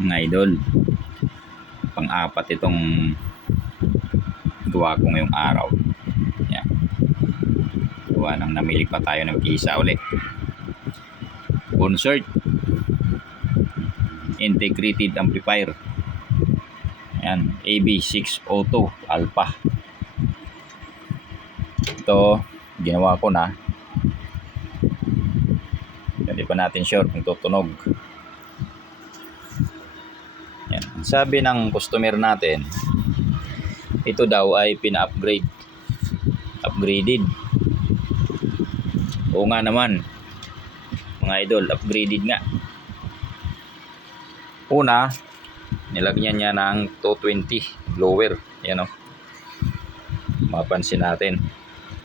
mga idol. Pang-apat itong gawa ko ngayong araw. Yan. Gawa nang namili pa tayo ng isa ulit. Concert integrated amplifier. Yan, AB602 Alpha. Ito, ginawa ko na. Hindi pa natin sure kung tutunog. Yan. Sabi ng customer natin, ito daw ay pina-upgrade. Upgraded. Oo nga naman, mga idol, upgraded nga. Una, nilagyan niya ng 220 blower. Yan o. Mapansin natin.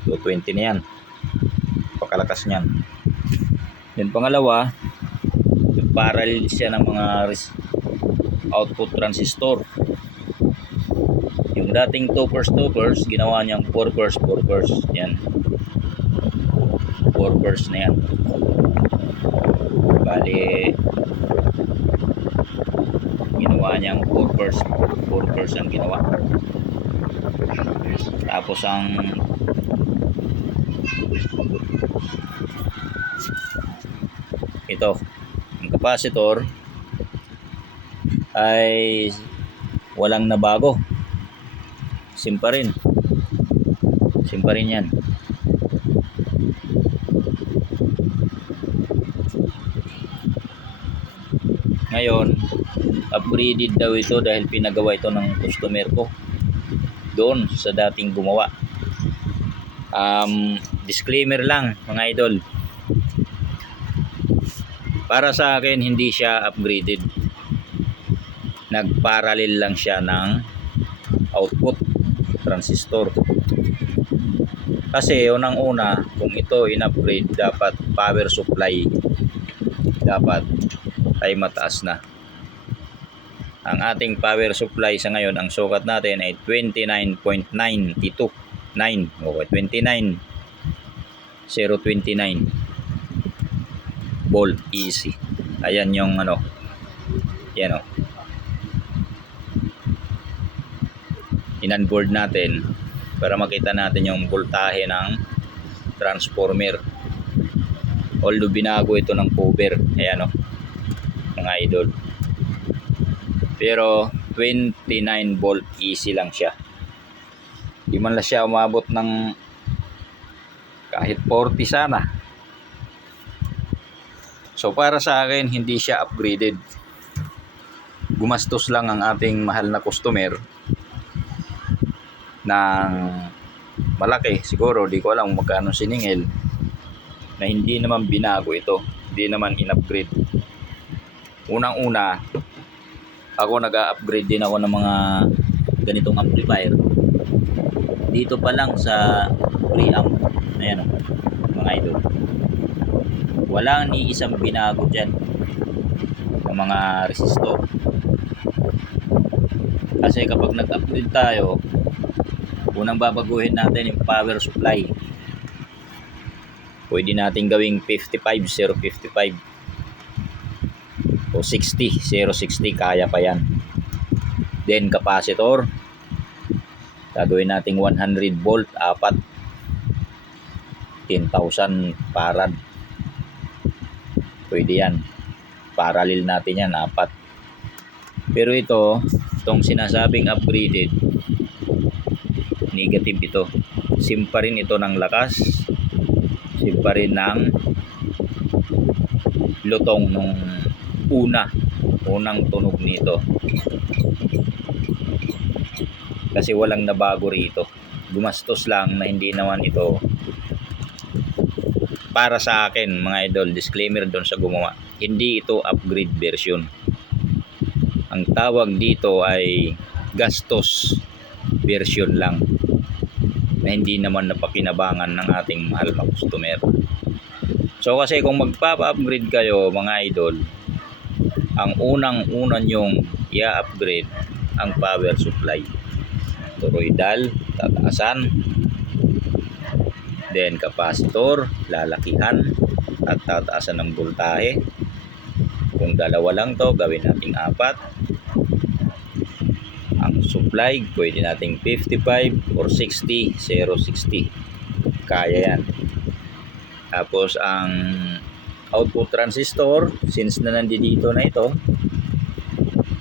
220 na yan. Pakalakas niyan. Then pangalawa, parallel siya ng mga output transistor. Yung dating 2 ginawa niyang 4 pers. Yan. 4 pers na yan. Bali, ginawa niyang 4 pers ang ginawa. Tapos ang ito, ang capacitor ay walang nabago. Same pa rin yan. Ngayon, upgraded daw ito dahil pinagawa ito ng customer ko doon sa dating gumawa. Disclaimer lang, mga idol. Para sa akin, hindi siya upgraded. Nagparallel lang siya ng output transistor. Kasi unang-una, kung ito in-upgrade, dapat power supply dapat ay mataas na. Ang ating power supply sa ngayon, ang sukat natin ay 29.929. Okay, 29.029 volt AC. Ayan yung ano. Yan o. In-onboard natin para makita natin yung voltahe ng transformer. Although binago ito ng cover. Ayan o, mga idol. Pero 29 volt AC lang siya. Di man lang siya umabot ng kahit 40 sana. So para sa akin, hindi siya upgraded. Gumastos lang ang ating mahal na customer ng malaki, siguro di ko alam magkano siningil, na hindi naman binago ito, hindi naman in-upgrade. Unang-una, ako nag-upgrade din ako ng mga ganitong amplifier dito pa lang sa preamp. Ayan o, mga idol, walang ni isang binago dyan ng mga resistor. Kasi kapag nag-upgrade tayo, unang babaguhin natin yung power supply. Pwede natin gawing 55 o 60 kaya pa yan. Then capacitor, gagawin natin 100 volt, 4, 10,000 farad. Pwede yan. Parallel natin yan, 4. Pero itong sinasabing upgraded, negative ito. Sim pa rin ito ng lakas, sim pa rin ng lutong nung unang tunog nito. Kasi walang nabago rito. Gumastos lang na hindi naman ito para sa akin, mga idol. Disclaimer doon sa gumawa, hindi ito upgrade version. Ang tawag dito ay gastos version lang, na hindi naman napakinabangan ng ating mahal na customer. So kasi kung magpapa-upgrade kayo, mga idol, ang unang-una nyong i-upgrade ang power supply. Toroidal, tataasan. Then capacitor, lalakihan at tataasan ng voltahe. Kung dalawa lang to, gawin nating 4. Ang supply, pwede nating 55 or 60, 060. Kaya yan. Tapos ang output transistor, since na nandito na ito,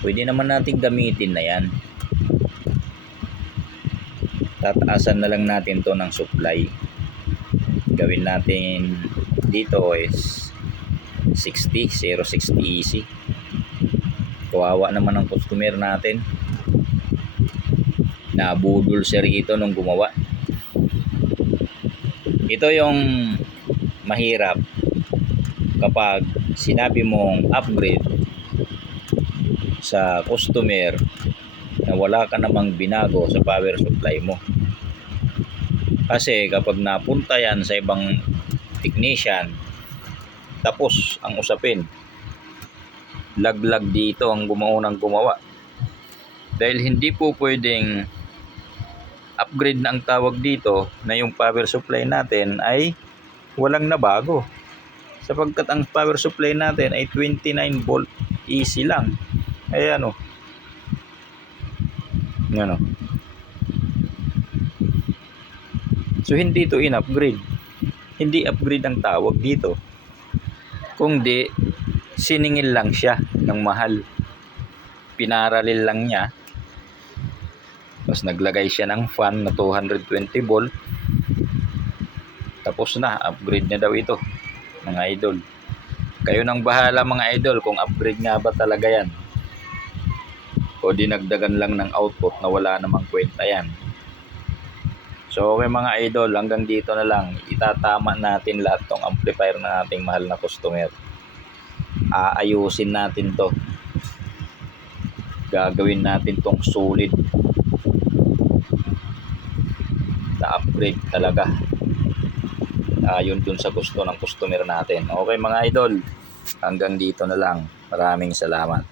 pwede naman nating gamitin na yan. Tataasan na lang natin to ng supply. Gawin natin dito is 60, 060 easy. Kawawa naman ang customer natin. Nabudol siya rito nung gumawa. Ito yung mahirap kapag sinabi mong upgrade sa customer na wala ka namang binago sa power supply mo. Kasi kapag napunta yan sa ibang technician, tapos ang usapin, laglag dito ang gumaunang gumawa. Dahil hindi po pwedeng upgrade na ang tawag dito na yung power supply natin ay walang nabago. Sapagkat ang power supply natin ay 29 volt easy lang. Ay ano. Ano. So hindi ito in-upgrade. Hindi upgrade ang tawag dito. Kung di, siningil lang siya ng mahal. Pinaralil lang niya. Tapos naglagay siya ng fan na 220 volt. Tapos na, upgrade na daw ito, mga idol. Kayo nang bahala mga idol kung upgrade nga ba talaga yan. O dinagdagan lang ng output na wala namang kwenta yan. So okay mga idol, hanggang dito na lang. Itatama natin lahat tong amplifier ng ating mahal na customer. Aayusin natin to. Gagawin natin tong solid na upgrade talaga. Ayon dun sa gusto ng customer natin. Okay mga idol, hanggang dito na lang. Maraming salamat.